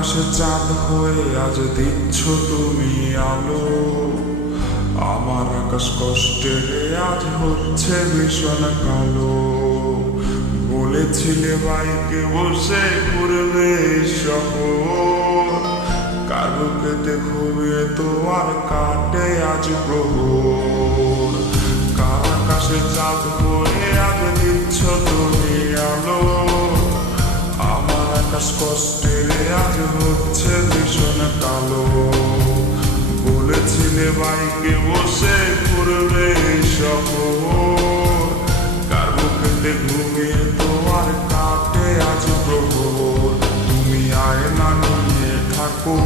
আকাশে চাঁদ হয়ে আজ দিচ্ছ তুমি আলো। আমার আকাশ কষ্টে আজ হচ্ছে ভীষণ কালো। বলেছিলে বাইকে বসে ঘুরবে শহর, কার বুকেতে ঘুমিয়ে তোমার কাটে আজ প্রহর। কার আকাশে চাঁদ হয়ে আজ দিচ্ছ তুমি আলো। আমার আকাশ কষ্টে আজ হচ্ছে ভীষণ কালো। বলেছিলে বাইকে বসে ঘুরবে শহর, কার বুকেতে ঘুমিয়ে তোমার কাটে আজ প্রহর। তুমি আয়না নিয়ে থাকো